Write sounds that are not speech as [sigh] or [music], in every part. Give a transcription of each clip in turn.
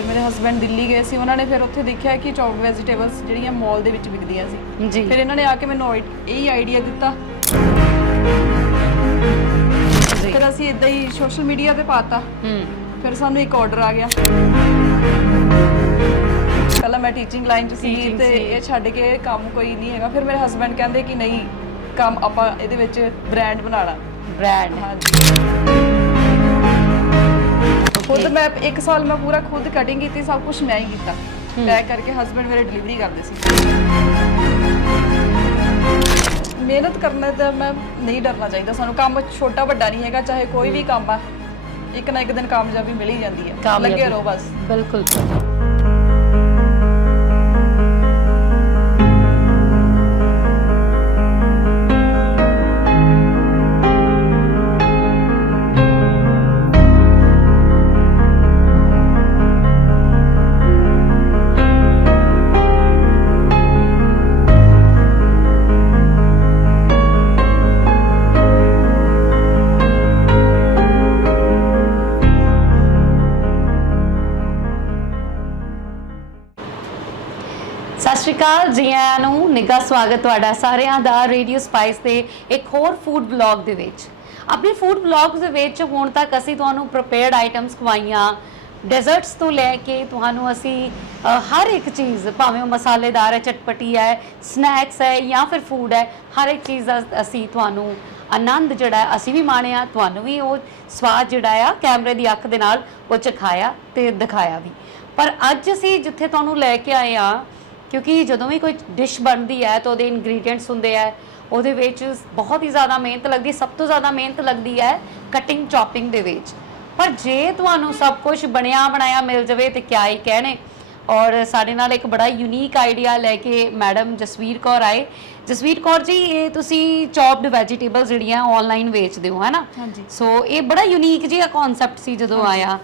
ਫਿਰ ਮੇਰੇ ਹਸਬੰਡ ਦਿੱਲੀ ਗਏ ਸੀ ਉਹਨਾਂ ਨੇ ਫਿਰ ਉੱਥੇ ਦੇਖਿਆ ਕਿ ਚੌਪ ਵੈਜੀਟੇਬਲਸ ਜਿਹੜੀਆਂ ਮਾਲ ਦੇ ਵਿੱਚ ਵਿਕਦੀਆਂ ਸੀ। ਜੀ। ਫਿਰ ਇਹਨਾਂ ਨੇ ਆ ਕੇ ਮੈਨੂੰ ਇਹੀ ਆਈਡੀਆ ਦਿੱਤਾ। ਜੀ। ਫਿਰ ਅਸੀਂ ਇਦਾਂ ਹੀ ਸੋਸ਼ਲ ਮੀਡੀਆ ਤੇ ਪਾਤਾ। ਹੂੰ। ਫਿਰ ਸਾਨੂੰ ਇੱਕ ਆਰਡਰ ਆ ਗਿਆ। ਪਹਿਲਾਂ ਮੈਂ ਟੀਚਿੰਗ ਲਾਈਨ 'ਚ ਸੀ Teaching ਤੇ ਸੀ। ਇਹ ਛੱਡ ਕੇ ਕੰਮ ਕੋਈ ਨਹੀਂ ਹੈਗਾ। ਫਿਰ ਮੇਰੇ ਹਸਬੰਡ ਕਹਿੰਦੇ ਕਿ ਨਹੀਂ ਕੰਮ ਆਪਾਂ ਇਹਦੇ ਵਿੱਚ ਬ੍ਰਾਂਡ ਬਣਾਣਾ ਬ੍ਰਾਂਡ ਹਾਂਜੀ। ਖੁਦ ਮੈਂ ਇੱਕ ਸਾਲ ਮੈਂ ਪੂਰਾ ਖੁਦ ਕਟਿੰਗ ਕੀਤੀ ਸਭ ਕੁਝ ਮੈਂ ਹੀ ਕੀਤਾ। ਪੈਕ ਕਰਕੇ ਹਸਬੰਡ ਮੇਰੇ ਡਿਲੀਵਰੀ ਕਰਦੇ ਸੀ। ਮਿਹਨਤ ਕਰਨਾ ਤਾਂ ਮੈਂ ਨਹੀਂ ਡਰਨਾ ਚਾਹੀਦਾ। ਸਾਨੂੰ ਕੰਮ ਛੋਟਾ ਵੱਡਾ ਨਹੀਂ ਹੈਗਾ ਚਾਹੇ ਕੋਈ ਵੀ ਕੰਮ ਆ ਇੱਕ ਨਾ ਇੱਕ ਦਿਨ ਕਾਮਯਾਬੀ ਮਿਲ ਹੀ ਜਾਂਦੀ ਹੈ। ਲੱਗੇ ਰਹੋ ਬਸ। ਬਿਲਕੁਲ ਸ਼੍ਰੀ ਅਕਾਲ ਜੀ ਆਇਆਂ ਨੂੰ ਨਿੱਘਾ ਸਵਾਗਤ ਤੁਹਾਡਾ ਸਾਰਿਆਂ ਦਾ ਰੇਡੀਓ ਸਪਾਈਸ ਤੇ ਇੱਕ ਹੋਰ ਫੂਡ ਵਲੌਗ ਦੇ ਵਿੱਚ। ਆਪਣੇ ਫੂਡ ਵਲੌਗਸ ਦੇ ਵਿੱਚ ਹੁਣ ਤੱਕ ਅਸੀਂ ਤੁਹਾਨੂੰ ਪ੍ਰਪੇਅਰਡ ਆਈਟਮਸ ਖਵਾਈਆਂ ਡੈਜ਼ਰਟਸ ਤੋਂ ਲੈ ਕੇ ਤੁਹਾਨੂੰ ਅਸੀਂ ਅ, ਹਰ ਇੱਕ ਚੀਜ਼ ਭਾਵੇਂ ਉਹ ਮਸਾਲੇਦਾਰ ਹੈ ਚਟਪਟੀ ਹੈ ਸਨੈਕਸ ਹੈ ਜਾਂ ਫਿਰ ਫੂਡ ਹੈ ਹਰ ਇੱਕ ਚੀਜ਼ ਦਾ ਅਸੀਂ ਤੁਹਾਨੂੰ ਆਨੰਦ ਜਿਹੜਾ ਹੈ ਅਸੀਂ ਵੀ ਮਾਣਿਆ ਤੁਹਾਨੂੰ ਵੀ ਉਹ ਸਵਾਦ ਜਿਹੜਾ ਆ ਕੈਮਰੇ ਦੀ ਅੱਖ ਦੇ ਨਾਲ ਉਹ ਚਖਾਇਆ ਤੇ ਦਿਖਾਇਆ ਵੀ। ਪਰ ਅੱਜ ਅਸੀਂ ਜਿੱਥੇ ਤੁਹਾਨੂੰ ਲੈ ਕੇ ਆਏ ਆ ਕਿਉਂਕਿ ਜਦੋਂ ਵੀ ਕੋਈ ਡਿਸ਼ ਬਣਦੀ ਹੈ ਤਾਂ ਉਹਦੇ ਇੰਗਰੀਡੀਅੰਟਸ ਹੁੰਦੇ ਆ ਉਹਦੇ ਵਿੱਚ ਬਹੁਤ ਹੀ ਜ਼ਿਆਦਾ ਮਿਹਨਤ ਲੱਗਦੀ ਸਭ ਤੋਂ ਜ਼ਿਆਦਾ ਮਿਹਨਤ ਲੱਗਦੀ ਹੈ ਕਟਿੰਗ ਚੌਪਿੰਗ ਦੇ ਵਿੱਚ। ਪਰ ਜੇ ਤੁਹਾਨੂੰ ਸਭ ਕੁਝ ਬਣਿਆ ਬਣਾਇਆ ਮਿਲ ਜਾਵੇ ਤੇ ਕਿਆ ਹੀ ਕਹਿਣੇ। ਔਰ ਸਾਡੇ ਨਾਲ ਇੱਕ ਬੜਾ ਯੂਨੀਕ ਆਈਡੀਆ ਲੈ ਕੇ ਮੈਡਮ ਜਸਵੀਰ ਕੌਰ ਆਏ। ਜਸਵੀਰ ਕੌਰ ਜੀ ਇਹ ਤੁਸੀਂ ਚੌਪਡ ਵੈਜੀਟੇਬਲਸ ਜਿਹੜੀਆਂ ਆਨਲਾਈਨ ਵੇਚਦੇ ਹੋ ਹੈ ਨਾ ਹਾਂਜੀ। ਸੋ ਇਹ ਬੜਾ ਯੂਨੀਕ ਜਿਹਾ ਕਨਸੈਪਟ ਸੀ ਜਦੋਂ ਆਇਆ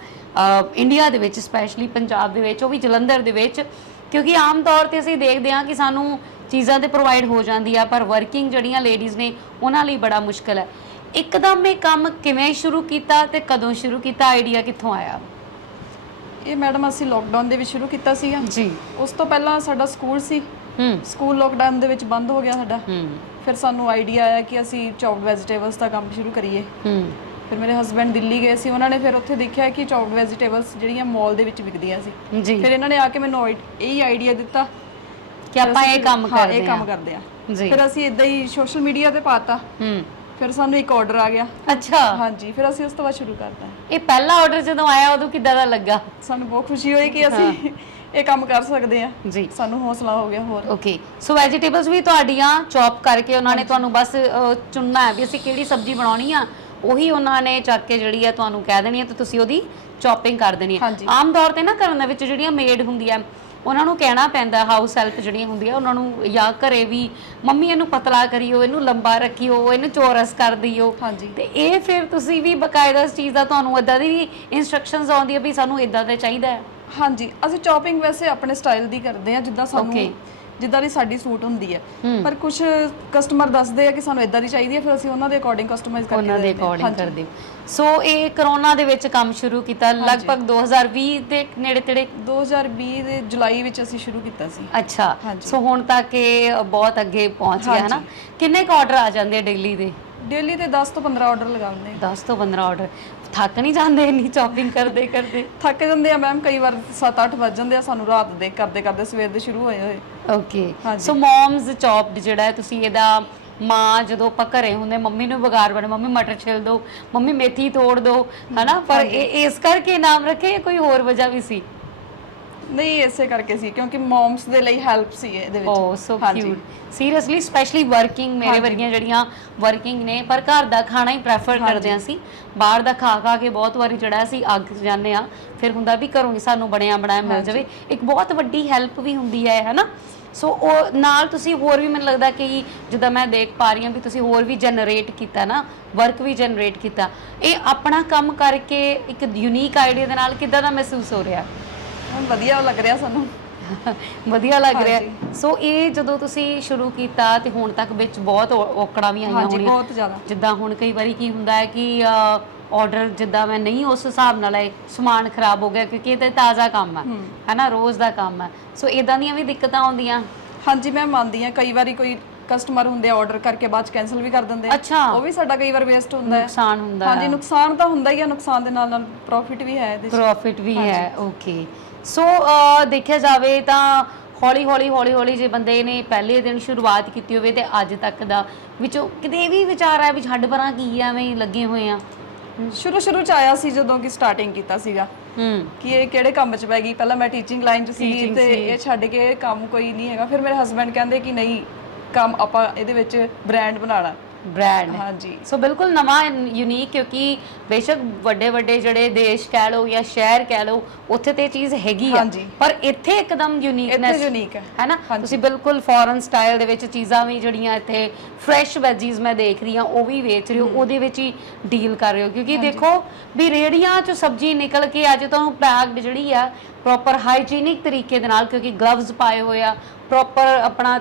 ਇੰਡੀਆ ਦੇ ਵਿੱਚ ਸਪੈਸ਼ਲੀ ਪੰਜਾਬ ਦੇ ਵਿੱਚ ਉਹ ਵੀ ਜਲੰਧਰ ਦੇ ਵਿੱਚ। ਕਿਉਂਕਿ ਆਮ ਤੌਰ ਤੇ ਅਸੀਂ ਦੇਖਦੇ ਹਾਂ ਕਿ ਸਾਨੂੰ ਚੀਜ਼ਾਂ ਤੇ ਪ੍ਰੋਵਾਈਡ ਹੋ ਜਾਂਦੀ ਆ ਪਰ ਵਰਕਿੰਗ ਜਿਹੜੀਆਂ ਲੇਡੀਜ਼ ਨੇ ਉਹਨਾਂ ਲਈ ਬੜਾ ਮੁਸ਼ਕਲ ਹੈ। ਇੱਕਦਮ ਇਹ ਕੰਮ ਕਿਵੇਂ ਸ਼ੁਰੂ ਕੀਤਾ ਤੇ ਕਦੋਂ ਸ਼ੁਰੂ ਕੀਤਾ? ਆਈਡੀਆ ਕਿੱਥੋਂ ਆਇਆ? ਇਹ ਮੈਡਮ ਅਸੀਂ ਲੋਕਡਾਊਨ ਦੇ ਵਿੱਚ ਸ਼ੁਰੂ ਕੀਤਾ ਸੀਗਾ। ਜੀ। ਉਸ ਤੋਂ ਪਹਿਲਾਂ ਸਾਡਾ ਸਕੂਲ ਸੀ। ਹੂੰ। ਸਕੂਲ ਲੋਕਡਾਊਨ ਦੇ ਵਿੱਚ ਬੰਦ ਹੋ ਗਿਆ ਸਾਡਾ। ਹੂੰ। ਫਿਰ ਸਾਨੂੰ ਆਈਡੀਆ ਆਇਆ ਕਿ ਅਸੀਂ ਚੌਪ ਵੈਜੀਟੇਬਲਸ ਦਾ ਕੰਮ ਸ਼ੁਰੂ ਕਰੀਏ। ਹੂੰ। ਫਿਰ ਮੇਰੇ ਹਸਬੰਡ ਦਿੱਲੀ ਗਏ ਸੀ ਉਹਨਾਂ ਨੇ ਫਿਰ ਉੱਥੇ ਦੇਖਿਆ ਕਿ ਚੌਪ ਵੈਜੀਟੇਬਲਸ ਜਿਹੜੀਆਂ ਮਾਲ ਦੇ ਵਿੱਚ ਵਿਕਦੀਆਂ ਸੀ। ਜੀ। ਫਿਰ ਇਹਨਾਂ ਨੇ ਆ ਕੇ ਮੈਨੂੰ ਇਹੀ ਆਈਡੀਆ ਦਿੱਤਾ ਕਿ ਆਪਾਂ ਇਹ ਕੰਮ ਹਾਂ, ਕਰਦੇ ਇਹ ਹਾਂ। ਕੰਮ ਕਰਦੇ ਆ ਜੀ। ਫਿਰ ਅਸੀਂ ਇਦਾਂ ਹੀ ਸੋਸ਼ਲ ਮੀਡੀਆ ਤੇ ਪਾਤਾ। ਹੂੰ। ਫਿਰ ਸਾਨੂੰ ਇੱਕ ਆਰਡਰ ਆ ਗਿਆ। ਅੱਛਾ। ਹਾਂਜੀ ਫਿਰ ਅਸੀਂ ਉਸ ਤੋਂ ਬਾਅਦ ਸ਼ੁਰੂ ਕਰਤਾ। ਇਹ ਪਹਿਲਾ ਆਰਡਰ ਜਦੋਂ ਆਇਆ ਉਦੋਂ ਕਿੱਦਾਂ ਦਾ ਲੱਗਾ? ਸਾਨੂੰ ਬਹੁਤ ਖੁਸ਼ੀ ਹੋਈ ਕਿ ਅਸੀਂ ਇਹ ਕੰਮ ਕਰ ਸਕਦੇ ਆ ਜੀ। ਸਾਨੂੰ ਹੌਸਲਾ ਹੋ ਗਿਆ ਹੋਰ। ਓਕੇ ਸੋ ਵੈਜੀਟੇਬਲਸ ਵੀ ਤੁਹਾਡੀਆਂ ਚੌਪ ਕਰਕੇ ਉਹਨਾਂ ਨੇ ਤੁਹਾਨੂੰ ਬਸ ਚੁਣਨਾ ਹੈ ਵੀ ਅਸੀਂ ਕਿਹੜੀ ਸਬਜ਼ੀ ਬਣਾਉਣੀ ਆ। ਉਹੀ ਉਹਨਾਂ ਨੇ ਚੱਕ ਕੇ ਜਿਹੜੀ ਹੈ ਤੁਹਾਨੂੰ ਕਹਿ ਦੇਣੀ ਹੈ ਤੇ ਤੁਸੀਂ ਉਹਦੀ ਚੌਪਿੰਗ ਕਰ ਦੇਣੀ ਹੈ ਹਾਂਜੀ। ਆਮ ਤੌਰ ਤੇ ਨਾ ਘਰਾਂ ਦੇ ਵਿੱਚ ਜਿਹੜੀਆਂ ਮੇਡ ਹੁੰਦੀਆਂ ਉਹਨਾਂ ਨੂੰ ਕਹਿਣਾ ਪੈਂਦਾ ਹਾਊਸ ਹੈਲਪ ਜਿਹੜੀਆਂ ਹੁੰਦੀਆਂ ਉਹਨਾਂ ਨੂੰ ਜਾਂ ਘਰੇ ਵੀ ਮੰਮੀ ਇਹਨੂੰ ਪਤਲਾ ਕਰਿਓ ਇਹਨੂੰ ਲੰਬਾ ਰੱਖਿਓ ਇਹਨੂੰ ਚੌਰਸ ਕਰ ਦਿਓ ਹਾਂਜੀ ਤੇ ਇਹ ਫਿਰ ਤੁਸੀਂ ਵੀ ਬਕਾਇਦਾ ਇਸ ਚੀਜ਼ ਦਾ ਤੁਹਾਨੂੰ ਇਦਾਂ ਦੀ ਇਨਸਟਰਕਸ਼ਨਸ ਆਉਂਦੀ ਹੈ ਵੀ ਸਾਨੂੰ ਇਦਾਂ ਦਾ ਚਾਹੀਦਾ ਹੈ ਹਾਂਜੀ ਅਸੀਂ ਚੌਪਿੰਗ ਵੈਸੇ ਆਪਣੇ ਸਟਾਈਲ ਦੀ ਕਰਦੇ ਆ ਜਿੱਦਾਂ ਸਾਨੂੰ Okay. ਜਿੱਦਾਂ ਦੀ ਸਾਡੀ ਸੂਟ ਹੁੰਦੀ ਹੈ। ਪਰ ਕੁਝ ਕਸਟਮਰ ਦੱਸਦੇ ਆ ਕਿ ਸਾਨੂੰ ਇਦਾਂ ਦੀ ਚਾਹੀਦੀ ਹੈ ਫਿਰ ਅਸੀਂ ਉਹਨਾਂ ਦੇ ਅਕੋਰਡਿੰਗ ਕਸਟਮਾਈਜ਼ ਕਰਕੇ ਉਹਨਾਂ ਦੇ। ਅਕੋਰਡਿੰਗ। ਕਰਦੇ ਹੋ। ਸੋ ਇਹ ਕਰੋਨਾ ਦੇ ਵਿੱਚ ਕੰਮ ਸ਼ੁਰੂ ਕੀਤਾ। ਲਗਭਗ 2020 ਦੇ ਨੇੜੇ ਤੇੜੇ 2020 ਦੇ ਜੁਲਾਈ ਵਿੱਚ ਅਸੀਂ ਸ਼ੁਰੂ ਕੀਤਾ ਸੀ। ਅੱਛਾ। ਸੋ ਹੁਣ ਤੱਕ ਇਹ ਬਹੁਤ ਅੱਗੇ ਪਹੁੰਚ ਗਿਆ ਹੈ ਨਾ ਕਿੰਨੇ ਕ ਆਰਡਰ ਆ ਜਾਂਦੇ ਡੇਲੀ ਦੇ? ਡੇਲੀ ਤੇ 10 ਤੋਂ 15 ਆਰਡਰ ਲਗਾਉਂਦੇ ਆ 10 ਤੋਂ 15 ਆਰਡਰ ਥੱਕ ਨਹੀਂ ਜਾਂਦੇ ਇੰਨੀ ਸ਼ਾਪਿੰਗ ਕਰਦੇ ਕਰਦੇ? ਥੱਕ ਜਾਂਦੇ ਆ ਮੈਮ ਕਈ ਵਾਰ 7-8 ਵੱਜ ਜਾਂਦੇ ਆ ਸਾਨੂੰ ਰਾਤ ਦੇ ਕਰਦੇ ਕਰਦੇ ਸਵੇਰ ਦੇ ਸ਼ੁਰੂ ਹੋਏ ਹੋਏ। ਓਕੇ ਹਾਂਜੀ। ਸੋ ਮੌਮਸ ਚੌਪਡ ਜਿਹੜਾ ਹੈ ਤੁਸੀਂ ਇਹਦਾ ਮਾਂ ਜਦੋਂ ਆਪਾਂ ਘਰੇ ਹੁੰਦੇ ਮੰਮੀ ਨੂੰ ਵਿਗਾੜ ਬਣੇ ਮੰਮੀ ਮਟਰ ਛਿਲ ਦੋ ਮੰਮੀ ਮੇਥੀ ਤੋੜ ਦੋ ਹਨਾ? ਪਰ ਇਹ ਇਸ ਕਰਕੇ ਨਾਮ ਰੱਖੇ ਜਾਂ ਕੋਈ ਹੋਰ ਵਜ੍ਹਾ ਵੀ ਸੀ? ਨਹੀਂ ਇਸੇ ਕਰਕੇ ਸੀ ਕਿਉਂਕਿ ਮੌਮਸ ਦੇ ਲਈ ਹੈਲਪ ਸੀ ਇਹਦੇ ਵਿੱਚ। ਓ ਸੋ ਹਾਂਜੀ। ਕਿਊਟ ਸੀਰੀਅਸਲੀ ਸਪੈਸ਼ਲੀ ਵਰਕਿੰਗ ਮੇਰੇ ਵਰਗੀਆਂ ਜਿਹੜੀਆਂ ਵਰਕਿੰਗ ਨੇ ਪਰ ਘਰ ਦਾ ਖਾਣਾ ਹੀ ਪ੍ਰੈਫਰ ਕਰਦੇ ਆ ਸੀ ਬਾਹਰ ਦਾ ਖਾ ਖਾ ਕੇ ਬਹੁਤ ਵਾਰੀ ਜਿਹੜਾ ਅਸੀਂ ਅੱਗ ਜਾਂਦੇ ਆ ਫਿਰ ਹੁੰਦਾ ਵੀ ਘਰੋਂ ਹੀ ਸਾਨੂੰ ਬਣਿਆ ਬਣਾਇਆ ਮਿਲ ਜਾਵੇ। ਇੱਕ ਬਹੁਤ ਵੱਡੀ ਹੈਲਪ ਵੀ ਹੁੰਦੀ ਹੈ ਹਨਾ? ਸੋ ਉਹ ਨਾਲ ਤੁਸੀਂ ਹੋਰ ਵੀ ਮੈਨੂੰ ਲੱਗਦਾ ਕਿ ਜਿੱਦਾਂ ਮੈਂ ਦੇਖ ਪਾ ਰਹੀ ਹਾਂ ਵੀ ਤੁਸੀਂ ਹੋਰ ਵੀ ਜਨਰੇਟ ਕੀਤਾ ਨਾ ਵਰਕ ਵੀ ਜਨਰੇਟ ਕੀਤਾ। ਇਹ ਆਪਣਾ ਕੰਮ ਕਰਕੇ ਇੱਕ ਯੂਨੀਕ ਆਈਡੀਆ ਦੇ ਨਾਲ ਕਿੱਦਾਂ ਦਾ ਮਹਿਸੂਸ ਹੋ ਰਿਹਾ? ਹੁਣ ਵਧੀਆ ਲੱਗ ਰਿਹਾ ਸਾਨੂੰ। [laughs] ਵਧੀਆ ਲੱਗ ਰਿਹਾ। ਸੋ ਇਹ ਜਦੋਂ ਤੁਸੀਂ ਸ਼ੁਰੂ ਕੀਤਾ ਤੇ ਹੁਣ ਤੱਕ ਵਿੱਚ ਬਹੁਤ ਔ- ਔਕੜਾਂ ਵੀ ਆਈਆਂ ਹਾਂਜੀ ਬਹੁਤ ਜ਼ਿਆਦਾ। ਜਿੱਦਾਂ ਹੁਣ ਕਈ ਵਾਰੀ ਕੀ ਹੁੰਦਾ ਹੈ ਕਿ ਆਰਡਰ ਜਿੱਦਾਂ ਮੈਂ ਨਹੀਂ ਉਸ ਹਿਸਾਬ ਨਾਲ ਇਹ ਸਮਾਨ ਖਰਾਬ ਹੋ ਗਿਆ ਕਿਉਂਕਿ ਇਹ ਤਾਂ ਤਾਜ਼ਾ ਕੰਮ ਹੈ। ਹੈਨਾ ਰੋਜ਼ ਦਾ ਕੰਮ ਹੈ ਸੋ ਇਦਾਂ ਦੀਆਂ ਵੀ ਦਿੱਕਤਾਂ ਆਉਂਦੀਆਂ? ਹਾਂਜੀ ਮੈਂ ਮੰਨਦੀ ਹਾਂ। ਕਈ ਵਾਰੀ ਕੋਈ ਕਸਟਮਰ ਹੁੰਦੇ ਆ ਆਰਡਰ ਕਰਕੇ ਬਾਅਦ ਚ ਕੈਨਸਲ ਵੀ ਕਰ ਦਿੰਦੇ ਆ। ਅੱਛਾ। ਉਹ ਵੀ ਸਾਡਾ ਕਈ ਵਾਰ ਵੇਸਟ ਹੁੰਦਾ ਹੈ। ਨੁਕਸਾਨ ਹੁੰਦਾ ਹਾਂਜੀ ਨੁਕਸਾਨ ਤਾਂ ਹੁੰਦਾ ਹੀ ਆ ਨੁਕਸਾਨ ਦੇ ਨਾਲ ਨਾਲ ਪ੍ਰੋਫਿਟ ਵੀ ਹੈ ਇਹਦੇ 'ਚ। ਪ੍ਰੋਫਿਟ ਵੀ ਹੈ ਓਕੇ ਸੋ ਦੇਖਿਆ ਜਾਵੇ ਤਾਂ ਹੌਲੀ ਹੌਲੀ ਹੌਲੀ ਹੌਲੀ ਜੇ ਬੰਦੇ ਨੇ ਪਹਿਲੇ ਦਿਨ ਸ਼ੁਰੂਆਤ ਕੀਤੀ ਹੋਵੇ ਤੇ ਅੱਜ ਤੱਕ ਦਾ ਵਿੱਚੋਂ ਕਿਤੇ ਇਹ ਵੀ ਵਿਚਾਰ ਆ ਵੀ ਛੱਡ ਪਰਾਂ ਕੀ ਆ, ਐਵੇਂ ਹੀ ਲੱਗੇ ਹੋਏ ਆ? ਸ਼ੁਰੂ ਸ਼ੁਰੂ ਚ ਆਇਆ ਸੀ ਜਦੋਂ ਕਿ ਸਟਾਰਟਿੰਗ ਕੀਤਾ ਸੀਗਾ। ਹੂੰ। ਕਿ ਇਹ ਕਿਹੜੇ ਕੰਮ 'ਚ ਪੈ ਗਈ? ਪਹਿਲਾਂ ਮੈਂ ਟੀਚਿੰਗ ਲਾਈਨ 'ਚ ਸੀਗੀ ਤੇ ਇਹ ਛੱਡ ਕੇ ਇਹ ਕੰਮ ਕੋਈ ਨਹੀਂ ਹੈਗਾ। ਫਿਰ ਮੇਰੇ ਹਸਬੰਡ ਕਹਿੰਦੇ ਕਿ ਨਹੀਂ ਕੰਮ ਆਪਾਂ ਇਹਦੇ ਵਿੱਚ ਬ੍ਰਾਂਡ ਬਣਾਉਣਾ। ਬ੍ਰਾਂਡ ਹਾਂਜੀ। ਸੋ ਬਿਲਕੁਲ ਨਵਾਂ ਯੂਨੀਕ ਕਿਉਂਕਿ ਬੇਸ਼ੱਕ ਵੱਡੇ ਵੱਡੇ ਜਿਹੜੇ ਦੇਸ਼ ਕਹਿ ਲਓ ਜਾਂ ਸ਼ਹਿਰ ਕਹਿ ਲਓ ਉੱਥੇ ਤੇ ਚੀਜ਼ ਹੈਗੀ ਆ। ਪਰ ਇੱਥੇ ਇੱਕਦਮ ਯੂਨੀਕਨੈਸ ਇੱਥੇ unique ਹੈ। ਹੈ ਨਾ? ਤੁਸੀਂ ਬਿਲਕੁਲ ਫੋਰਨ ਸਟਾਈਲ ਦੇ ਵਿੱਚ ਚੀਜ਼ਾਂ ਵੀ ਜਿਹੜੀਆਂ ਇੱਥੇ ਫਰੈਸ਼ ਵੈਜੀਜ਼ ਮੈਂ ਦੇਖ ਰਹੀ ਹਾਂ ਉਹ ਵੀ ਵੇਚ ਰਹੇ ਹੋ ਉਹਦੇ ਵਿੱਚ ਹੀ ਡੀਲ ਕਰ ਰਹੇ ਹੋ। ਕਿਉਂਕਿ ਦੇਖੋ ਵੀ ਰੇੜੀਆਂ ਚੋਂ ਸਬਜ਼ੀ ਨਿਕਲ ਕੇ ਅੱਜ ਤੁਹਾਨੂੰ ਪੈਕਡ ਜਿਹੜੀ ਆ ਪ੍ਰੋਪਰ ਹਾਈਜੀਨਿਕ ਤਰੀਕੇ ਦੇ ਨਾਲ ਕਿਉਂਕਿ ਗਲਵਜ਼ ਪਾਏ ਹੋਏ ਆ ਪ੍ਰੋਪਰ ਆਪਣਾ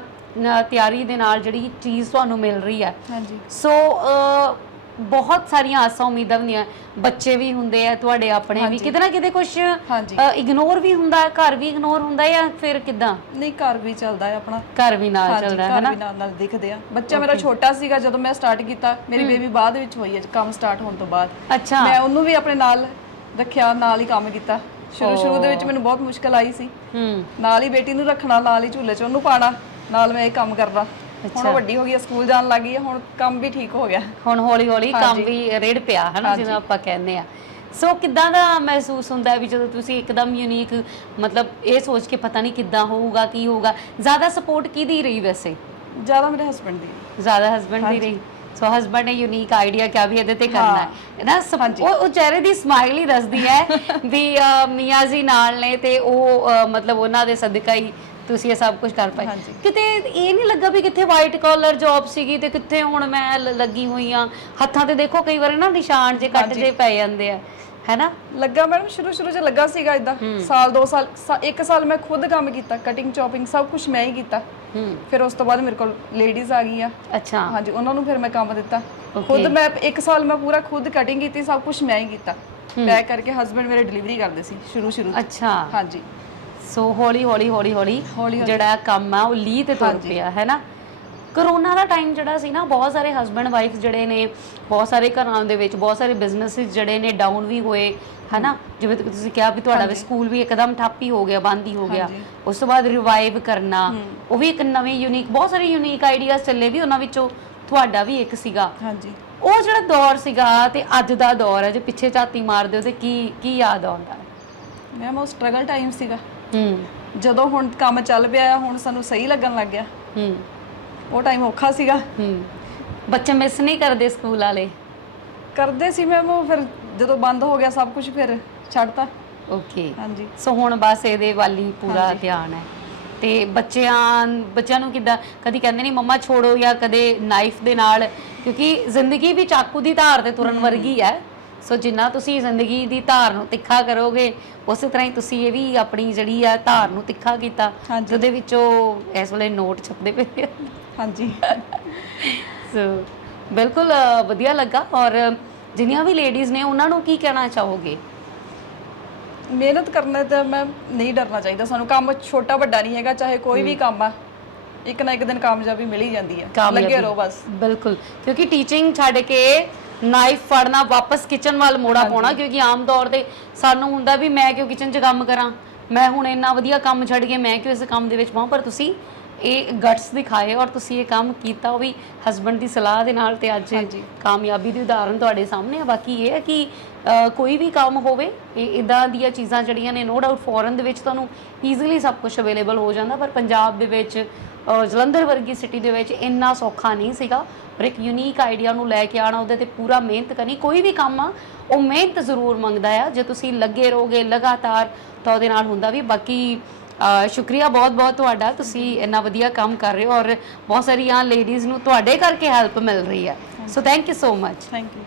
ਤਿਆਰੀ ਦੇ ਨਾਲ ਜਿਹੜੀ ਚੀਜ਼ ਤੁਹਾਨੂੰ ਮਿਲ ਰਹੀ ਆ ਹਾਂਜੀ। ਸੋ ਅ, ਬਹੁਤ ਸਾਰੀਆਂ ਆਸਾਂ ਉਮੀਦਾਂ ਹੁੰਦੀਆਂ। ਬੱਚੇ ਵੀ ਹੁੰਦੇ ਆ ਤੁਹਾਡੇ ਆਪਣੇ ਵੀ। ਕਿਤੇ ਨਾ ਕਿਤੇ ਕੁਝ ਹਾਂਜੀ। ਇਗਨੋਰ ਵੀ ਹੁੰਦਾ ਹੈ ਘਰ ਵੀ ਇਗਨੋਰ ਹੁੰਦਾ ਹੈ ਜਾਂ ਫਿਰ ਕਿਦਾਂ? ਨਹੀਂ ਘਰ ਵੀ ਚੱਲਦਾ ਹੈ ਆਪਣਾ। ਘਰ ਵੀ ਨਾਲ ਹਾਂਜੀ ਚੱਲਦਾ ਹੈ ਘਰ ਵੀ ਨਾਲ ਨਾਲ ਦਿਖਦੇ ਆ। ਬੱਚਾ ਮੇਰਾ ਛੋਟਾ ਸੀਗਾ ਜਦੋਂ ਮੈਂ ਸਟਾਰਟ ਕੀਤਾ ਮੇਰੀ ਬੇਬੀ ਬਾਅਦ ਵਿੱਚ ਹੋਈ ਹੈ ਕੰਮ ਸਟਾਰਟ ਹੋਣ ਤੋਂ ਬਾਅਦ। ਅੱਛਾ। ਮੈਂ ਉਹਨੂੰ ਵੀ ਆਪਣੇ ਨਾਲ ਰੱਖਿਆ ਨਾਲ ਹੀ ਕੰਮ ਕੀਤਾ। ਸ਼ੁਰੂ ਸ਼ੁਰੂ ਦੇ ਵਿੱਚ ਮੈਨੂੰ ਬਹੁਤ ਮੁਸ਼ਕਲ ਆਈ ਸੀ। ਹੂੰ। ਨਾਲ ਹੀ ਬੇਟੀ ਨੂੰ ਰੱਖਣਾ ਨਾਲ ਹੀ ਝੂਲੇ 'ਚ ਉਹਨੂੰ ਪਾਣਾ ਨਾਲ ਮੈਂ ਇਹ ਕੰਮ ਕਰਨਾ ਹੁਣ ਉਹ ਵੱਡੀ ਹੋ ਗਈ ਹੈ ਸਕੂਲ ਜਾਣ ਲੱਗੀ ਹੈ ਹੁਣ ਕੰਮ ਵੀ ਠੀਕ ਹੋ ਗਿਆ। ਹੁਣ ਹੌਲੀ ਹੌਲੀ ਕੰਮ ਵੀ ਰੇੜ ਪਿਆ ਹੈ ਨਾ ਜਿਵੇਂ ਆਪਾਂ ਕਹਿੰਦੇ ਆ। ਸੋ ਕਿੱਦਾਂ ਦਾ ਮਹਿਸੂਸ ਹੁੰਦਾ ਹੈ ਵੀ ਜਦੋਂ ਤੁਸੀਂ ਇੱਕਦਮ ਯੂਨੀਕ ਮਤਲਬ ਇਹ ਸੋਚ ਕੇ ਪਤਾ ਨਹੀਂ ਕਿੱਦਾਂ ਹੋਊਗਾ ਕੀ ਹੋਊਗਾ? ਜ਼ਿਆਦਾ ਸਪੋਰਟ ਕਿਹਦੀ ਰਹੀ ਵੈਸੇ? ਜ਼ਿਆਦਾ ਮੇਰੇ ਹਸਬੰਡ ਦੀ। ਜ਼ਿਆਦਾ ਹਸਬੰਡ ਦੀ ਰਹੀ। ਸੋ ਹਸਬੰਡ ਨੇ ਯੂਨੀਕ ਆਈਡੀਆ ਕਿਆ ਵੀ ਇਹਦੇ ਤੇ ਕਰਨਾ ਹੈ। ਨਾ ਸਭ- ਉਹ ਉਹ ਚਿਹਰੇ ਦੀ ਸਮਾਈਲ ਹੀ ਦੱਸਦੀ ਹੈ ਵੀ ਅਹ, ਮੀਆਂ ਜੀ ਨਾਲ ਨੇ ਤੇ ਉਹ ਅਹ, ਮਤਲਬ ਉਹਨਾਂ ਦੇ ਸਦਕਾ ਹੀ ਤੁਸੀਂ ਇਹ ਸਭ ਕੁਝ ਕਰ ਪਾਏ। ਕਿਤੇ ਇਹ ਨਹੀਂ ਲੱਗਾ ਵੀ ਕਿੱਥੇ ਵਾਈਟ ਕਾਲਰ ਜੌਬ ਸੀਗੀ ਤੇ ਕਿੱਥੇ ਹੁਣ ਮੈਂ ਲੱਗੀ ਹੋਈ ਆ। ਹੱਥਾਂ ਤੇ ਦੇਖੋ ਕਈ ਵਾਰ ਨਾ ਨਿਸ਼ਾਨ ਜੇ ਕੱਟ ਜੇ ਪੈ ਜਾਂਦੇ ਆ। ਹੈਨਾ? ਲੱਗਾ ਮੈਡਮ ਸ਼ੁਰੂ ਸ਼ੁਰੂ 'ਚ ਲੱਗਾ ਸੀਗਾ ਇਦਾਂ ਸਾਲ 2 ਸਾਲ 1 ਸਾਲ ਮੈਂ ਖੁਦ ਕੰਮ ਕੀਤਾ ਕਟਿੰਗ ਚੌਪਿੰਗ ਸਭ ਕੁਝ ਮੈਂ ਹੀ ਕੀਤਾ। ਫਿਰ ਉਸ ਤੋਂ ਬਾਅਦ ਮੇਰੇ ਕੋਲ ਲੇਡੀਜ਼ ਆ ਗਈਆਂ। ਅੱਛਾ। ਹਾਂਜੀ ਉਹਨਾਂ ਨੂੰ ਫਿਰ ਮੈਂ ਕੰਮ ਦਿੱਤਾ। ਖੁਦ ਮੈਂ 1 ਸਾਲ ਮੈਂ ਪੂਰਾ ਖੁਦ ਕਟਿੰਗ ਕੀਤੀ ਸਭ ਕੁਝ ਮੈਂ ਹੀ ਕੀਤਾ। ਪੈਕ ਕਰਕੇ ਹਸਬੰਡ ਮੇਰੇ ਡਿਲੀਵਰੀ ਕਰਦੇ ਸੀ ਸ਼ੁਰੂ ਸ਼ੁਰੂ ਅੱਛਾ। ਹਾਂਜੀ। ਸੋ ਹੌਲੀ ਹੌਲੀ ਹੌਲੀ ਹੌਲੀ ਹੌਲੀ ਜਿਹੜਾ ਕੰਮ ਆ ਉਹ ਲੀ ਤੇ ਤੁਰ ਪਿਆ ਹੈ ਨਾ ਕਰੋਨਾ ਦਾ ਟਾਈਮ ਜਿਹੜਾ ਸੀ ਨਾ ਬਹੁਤ ਸਾਰੇ ਹਸਬੰਡ ਵਾਈਫ ਜਿਹੜੇ ਨੇ ਬਹੁਤ ਸਾਰੇ ਘਰਾਂ ਦੇ ਵਿੱਚ ਬਹੁਤ ਸਾਰੇ ਬਿਜ਼ਨੈਸਿਸ ਜਿਹੜੇ ਨੇ ਡਾਊਨ ਵੀ ਹੋਏ ਹੈ। ਨਾ ਜਿਵੇਂ ਕਿ ਤੁਸੀਂ ਕਿਹਾ ਵੀ ਤੁਹਾਡਾ ਵੀ ਸਕੂਲ ਵੀ ਇੱਕਦਮ ਠੱਪ ਹੀ ਹੋ ਗਿਆ ਬੰਦ ਹੀ ਹੋ ਗਿਆ। ਉਸ ਤੋਂ ਬਾਅਦ ਰਿਵਾਈਵ ਕਰਨਾ ਉਹ ਵੀ ਇੱਕ ਨਵੇਂ ਯੂਨੀਕ ਬਹੁਤ ਸਾਰੇ ਯੂਨੀਕ ਆਈਡੀਆਜ਼ ਚੱਲੇ ਵੀ ਉਹਨਾਂ ਵਿੱਚੋਂ ਤੁਹਾਡਾ ਵੀ ਇੱਕ ਸੀਗਾ। ਹਾਂਜੀ। ਉਹ ਜਿਹੜਾ ਦੌਰ ਸੀਗਾ ਤੇ ਅੱਜ ਦਾ ਦੌਰ ਹੈ ਜੇ ਪਿੱਛੇ ਝਾਤੀ ਮਾਰਦੇ ਹੋ ਤੇ ਕੀ ਕੀ ਯਾਦ ਆਉਂਦਾ? ਹੈ ਮੈਮ ਉਹ ਸਟਰਗਲ ਟਾਈਮ ਸੀਗਾ। ਹੂੰ। ਜਦੋਂ ਹੁਣ ਕੰਮ ਚੱਲ ਪਿਆ ਆ, ਹੁਣ ਸਾਨੂੰ ਸਹੀ ਲੱਗਣ ਲੱਗ ਗਿਆ। ਹੂੰ। ਉਹ ਟਾਈਮ ਔਖਾ ਸੀਗਾ। ਹੂੰ। ਬੱਚੇ ਮਿਸ ਨਹੀਂ ਕਰਦੇ ਸਕੂਲ ਵਾਲੇ? ਕਰਦੇ ਸੀ ਮੈਮ ਉਹ ਫਿਰ ਜਦੋਂ ਬੰਦ ਹੋ ਗਿਆ ਸਭ ਕੁਝ ਫਿਰ ਛੱਡਤਾ। ਓਕੇ ਹਾਂਜੀ। ਸੋ ਹੁਣ ਬਸ ਇਹਦੇ ਵੱਲ ਹੀ ਪੂਰਾ ਧਿਆਨ ਹੈ। ਤੇ ਬੱਚਿਆਂ ਬੱਚਿਆਂ ਨੂੰ ਕਿੱਦਾਂ ਕਦੀ ਕਹਿੰਦੇ ਨਹੀਂ ਮੰਮਾ ਛੋੜੋ ਜਾਂ ਕਦੇ ਨਾਈਫ ਦੇ ਨਾਲ ਕਿਉਂਕਿ ਜ਼ਿੰਦਗੀ ਵੀ ਚਾਕੂ ਦੀ ਧਾਰ ਤੇ ਤੁਰਨ ਵਰਗੀ ਹੈ। ਸੋ ਜਿੰਨਾ ਤੁਸੀਂ ਜ਼ਿੰਦਗੀ ਦੀ ਧਾਰ ਨੂੰ ਤਿੱਖਾ ਕਰੋਗੇ ਉਸੇ ਤਰ੍ਹਾਂ ਹੀ ਤੁਸੀਂ ਇਹ ਵੀ ਆਪਣੀ ਜਿਹੜੀ ਆ ਧਾਰ ਨੂੰ ਤਿੱਖਾ ਕੀਤਾ। ਹਾਂਜੀ। ਜਿਹਦੇ ਵਿੱਚੋਂ ਇਸ ਵੇਲੇ ਨੋਟ ਛਪਦੇ ਪਏ ਆ। ਹਾਂਜੀ। ਸੋ ਬਿਲਕੁਲ ਅ, ਵਧੀਆ ਲੱਗਾ। ਔਰ ਜਿੰਨੀਆਂ ਵੀ ਲੇਡੀਜ਼ ਨੇ ਉਹਨਾਂ ਨੂੰ ਕੀ ਕਹਿਣਾ ਚਾਹੋਗੇ? ਮਿਹਨਤ ਕਰਨਾ ਤਾਂ ਮੈਂ ਨਹੀਂ ਡਰਨਾ ਚਾਹੀਦਾ। ਸਾਨੂੰ ਕੰਮ ਛੋਟਾ ਵੱਡਾ ਨਹੀਂ ਹੈਗਾ ਚਾਹੇ ਕੋਈ ਵੀ ਕੰਮ ਆ ਇੱਕ ਨਾ ਇੱਕ ਦਿਨ ਕਾਮਯਾਬੀ ਮਿਲ ਹੀ ਜਾਂਦੀ ਹੈ ਲੱਗੇ ਰਹੋ ਬਸ। ਬਿਲਕੁਲ। ਕਿਉਂਕਿ ਟੀਚਿੰਗ ਛੱਡ ਕੇ ਨਾਈਫ ਫੜਨਾ ਵਾਪਸ ਕਿਚਨ ਵੱਲ ਮੋੜਾ ਪਾਉਣਾ ਕਿਉਂਕਿ ਆਮ ਤੌਰ ਤੇ ਸਾਨੂੰ ਹੁੰਦਾ ਵੀ ਮੈਂ ਕਿਉਂ ਕਿਚਨ 'ਚ ਕੰਮ ਕਰਾਂ? ਮੈਂ ਹੁਣ ਇੰਨਾ ਵਧੀਆ ਕੰਮ ਛੱਡ ਕੇ ਮੈਂ ਕਿਉਂ ਇਸ ਕੰਮ ਦੇ ਵਿੱਚ ਪਾਉਂ? ਪਰ ਤੁਸੀਂ ਇਹ ਗਟਸ ਦਿਖਾਏ ਔਰ ਤੁਸੀਂ ਇਹ ਕੰਮ ਕੀਤਾ ਉਹ ਵੀ ਹਸਬੰਡ ਦੀ ਸਲਾਹ ਦੇ ਨਾਲ ਤੇ ਅੱਜ ਕਾਮਯਾਬੀ ਦੀ ਉਦਾਹਰਨ ਤੁਹਾਡੇ ਸਾਹਮਣੇ ਆ। ਬਾਕੀ ਇਹ ਹੈ ਕਿ ਕੋਈ ਵੀ ਕੰਮ ਹੋਵੇ ਇਹ ਇਦਾਂ ਦੀਆਂ ਚੀਜ਼ਾਂ ਜਿਹੜੀਆਂ ਨੇ ਨੋ ਡਾਊਟ ਫੋਰਨ ਦੇ ਵਿੱਚ ਤੁਹਾਨੂੰ ਈਜ਼ੀਲੀ ਸਭ ਕੁਝ ਅਵੇਲੇਬਲ ਹੋ ਜਾਂਦਾ ਪਰ ਪੰਜਾਬ ਦੇ ਵਿੱਚ ਜਲੰਧਰ ਵਰਗੀ ਸਿਟੀ ਦੇ ਵਿੱਚ ਇੰਨਾ ਸੌਖਾ ਨਹੀਂ ਸੀਗਾ। ਪਰ ਇੱਕ ਯੂਨੀਕ ਆਈਡੀਆ ਨੂੰ ਲੈ ਕੇ ਆਣਾ ਉਹਦੇ ਤੇ ਪੂਰਾ ਮਿਹਨਤ ਕਰਨੀ ਕੋਈ ਵੀ ਕੰਮ ਆ ਉਹ ਮਿਹਨਤ ਜ਼ਰੂਰ ਮੰਗਦਾ ਆ। ਜੇ ਤੁਸੀਂ ਲੱਗੇ ਰਹੋਗੇ ਲਗਾਤਾਰ ਤਾਂ ਉਹਦੇ ਨਾਲ ਹੁੰਦਾ ਵੀ ਬਾਕੀ ਸ਼ੁਕਰੀਆ ਬਹੁਤ ਬਹੁਤ ਤੁਹਾਡਾ। ਤੁਸੀਂ ਇੰਨਾ ਵਧੀਆ ਕੰਮ ਕਰ ਰਹੇ ਹੋ ਔਰ ਬਹੁਤ ਸਾਰੀਆਂ ਲੇਡੀਜ਼ ਨੂੰ ਤੁਹਾਡੇ ਕਰਕੇ ਹੈਲਪ ਮਿਲ ਰਹੀ ਹੈ। So thank you so much thank you